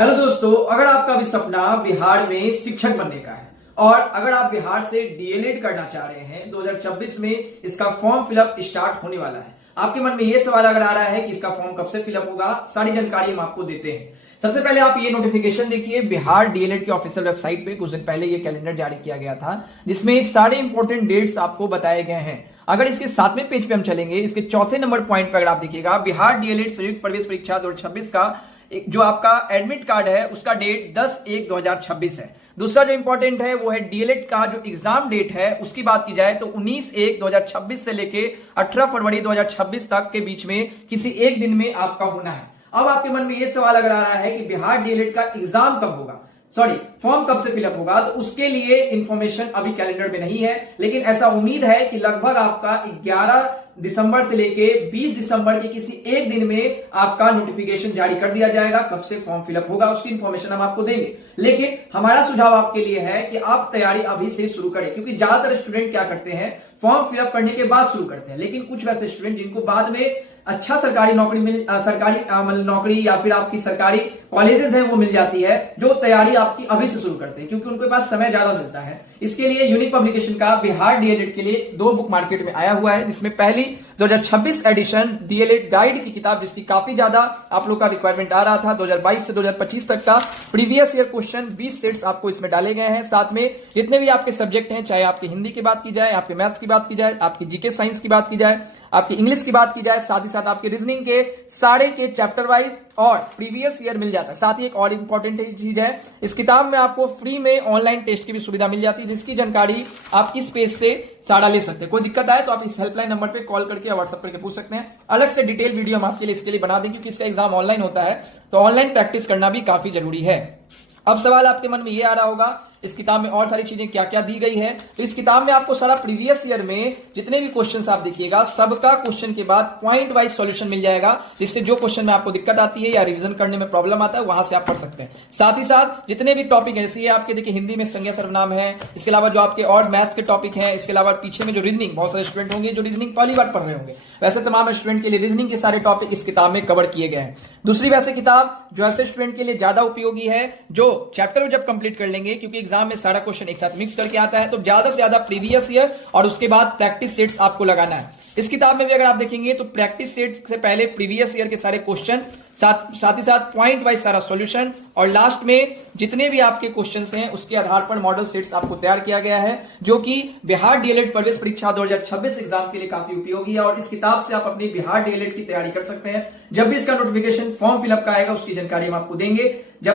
Hello दोस्तों, अगर आपका भी सपना बिहार में शिक्षक बनने का है और अगर आप बिहार से डीएलएड करना चाह रहे हैं 2026 में इसका फॉर्म फिलअप स्टार्ट होने वाला है। आपके मन में यह सवाल अगर आ रहा है कि इसका फॉर्म कब से फिलअप होगा, सारी जानकारी हम आपको देते हैं। सबसे पहले आप ये नोटिफिकेशन देखिए, बिहार डीएलएड की ऑफिशियल वेबसाइट पे कुछ दिन पहले ये कैलेंडर जारी किया गया था जिसमें सारे इंपॉर्टेंट डेट्स आपको बताए गए हैं। अगर इसके 7वें पेज पे हम चलेंगे, इसके चौथे नंबर पॉइंट पर अगर आप देखिएगा, बिहार डीएलएड संयुक्त प्रवेश परीक्षा 2026 का जो आपका एडमिट कार्ड है उसका डेट 10/1/2026 है। दूसरा जो इंपॉर्टेंट है वो है डीएलएड का जो एग्जाम डेट है उसकी बात की जाए तो 19/1/2026 से लेके 18 फरवरी 2026 तक के बीच में किसी एक दिन में आपका होना है। अब आपके मन में ये सवाल अगर आ रहा है कि बिहार डीएलएड का एग्जाम कब होगा, फॉर्म कब से फिलअप होगा, तो उसके लिए इंफॉर्मेशन अभी कैलेंडर में नहीं है, लेकिन ऐसा उम्मीद है कि लगभग आपका 11 दिसंबर से लेके 20 दिसंबर के किसी एक दिन में आपका नोटिफिकेशन जारी कर दिया जाएगा। कब से फॉर्म फिलअप होगा उसकी इंफॉर्मेशन हम आपको देंगे, लेकिन हमारा सुझाव आपके लिए है कि आप तैयारी अभी से शुरू करें, क्योंकि ज्यादातर स्टूडेंट क्या करते हैं, फॉर्म फिलअप करने के बाद शुरू करते हैं, लेकिन कुछ वैसे स्टूडेंट जिनको बाद में अच्छा सरकारी नौकरी नौकरी या फिर आपकी सरकारी कॉलेजेस हैं वो मिल जाती है, जो तैयारी आपकी अभी से शुरू करते हैं क्योंकि उनके पास समय ज्यादा मिलता है। इसके लिए यूनिक पब्लिकेशन का बिहार डीएलएड के लिए 2 बुक मार्केट में आया हुआ है, जिसमें पहली 2026 एडिशन डीएलएड गाइड की किताब, जिसकी काफी ज्यादा आप लोग का रिक्वायरमेंट आ रहा था, 2022 से 2025 तक का प्रीवियस ईयर क्वेश्चन 20 सेट्स आपको इसमें डाले गए हैं। साथ में जितने भी आपके सब्जेक्ट हैं, चाहे आपकी हिंदी की बात की जाए, आपके मैथ्स की बात की जाए, आपकी जीके साइंस की बात की जाए, आपकी इंग्लिश की बात की जाए, साथ ही साथ आपके रीजनिंग के सारे के चैप्टर वाइज और प्रीवियस ईयर मिल जाता है। साथ ही एक और इंपॉर्टेंट चीज है, इस किताब में आपको फ्री में ऑनलाइन टेस्ट की भी सुविधा मिल जाती है, जिसकी जानकारी आप इस पेज से सारा ले सकते हैं। कोई दिक्कत आए तो आप इस हेल्पलाइन नंबर पे कॉल करके या व्हाट्सएप करके पूछ सकते हैं। अलग से डिटेल वीडियो हम आपके लिए इसके लिए बना देंगे, क्योंकि इसका एग्जाम ऑनलाइन होता है तो ऑनलाइन प्रैक्टिस करना भी काफी जरूरी है। अब सवाल आपके मन में ये आ रहा होगा, इस किताब में और सारी चीजें क्या क्या दी गई है। तो इस किताब में आपको सारा प्रीवियस ईयर में जितने भी क्वेश्चंस आप देखिएगा, सबका क्वेश्चन के बाद पॉइंट वाइज सॉल्यूशन मिल जाएगा, जिससे जो क्वेश्चन में आपको दिक्कत आती है या रिवीजन करने में प्रॉब्लम आता है वहां से आप पढ़ सकते हैं। साथ ही साथ जितने भी टॉपिक है, जैसे ये आपके देखिए हिंदी में संज्ञा सर्वनाम है, इसके अलावा जो आपके और मैथ्स के टॉपिक हैं, इसके अलावा पीछे में जो रीजनिंग, बहुत सारे स्टूडेंट होंगे जो रीजनिंग पहली बार पढ़ रहे होंगे, वैसे तमाम स्टूडेंट के लिए रीजनिंग के सारे टॉपिक इस किताब में कवर किए गए हैं। दूसरी वैसे किताब जो ऐसे स्टूडेंट के लिए ज्यादा उपयोगी है, जो चैप्टर जब कंप्लीट कर लेंगे, क्योंकि एग्जाम में सारा क्वेश्चन एक साथ मिक्स करके आता है, तो ज्यादा से ज्यादा प्रीवियस ईयर और उसके बाद प्रैक्टिस सेट्स आपको लगाना है। इस किताब में भी अगर आप देखेंगे तो प्रैक्टिस सेट से पहले प्रीवियस ईयर के सारे क्वेश्चन, साथ ही साथ पॉइंट वाइज सारा सॉल्यूशन, और लास्ट में जितने भी आपके क्वेश्चंस हैं उसके आधार पर मॉडल सेट्स आपको तैयार किया गया है, जो कि बिहार डीएलएड प्रवेश परीक्षा 2026 एग्जाम के लिए काफी उपयोगी है। और इस किताब से आप अपनी बिहार डीएलएड की तैयारी कर सकते हैं। जब भी इसका नोटिफिकेशन फॉर्म फिलअप का आएगा उसकी जानकारी हम आपको देंगे।